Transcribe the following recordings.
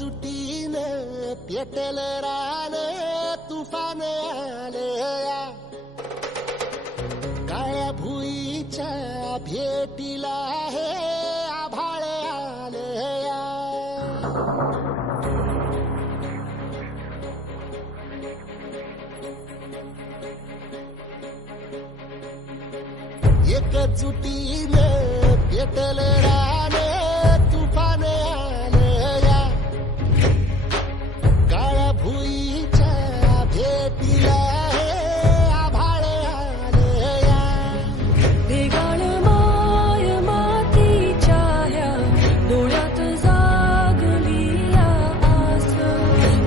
एकजुटीनं पेटलं रान तुफान आलया काळ्या भुईच्या भेटीला हे आभाळ आलया एकजुटीनं पेटलं रान तुफान आलया काळ्या भुईच्या भेटीला हे आभाळ आलया वेगाळ माय मातीच्या ह्या डोळ्यात जागली या आस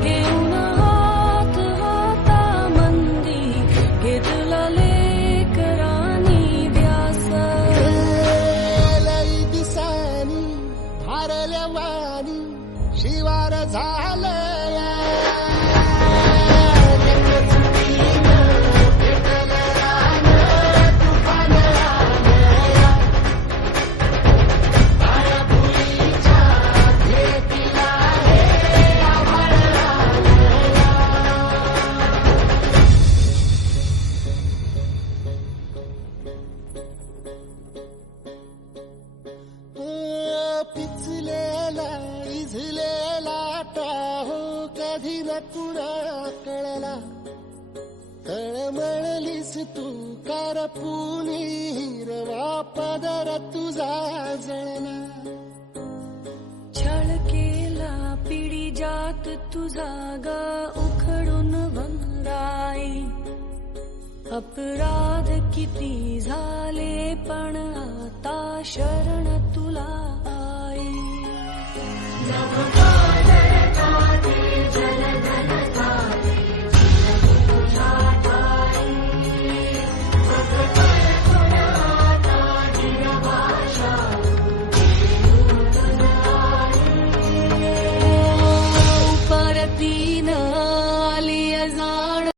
घेऊन हात हातामंदी घेतला लेकरांनी ध्यास लई दिसानी भारल्या वाणी शिवार झालया पिचलेला इझलेला टाहो कधी न कुणा कळला तळमळलीस तू कारपुनी हिरवा पदर तुझा जळला छळ केला पिढी जात तुझा ग उखडून वंगराई अपराध किती झाले पण आता शरण तुला आई भाषा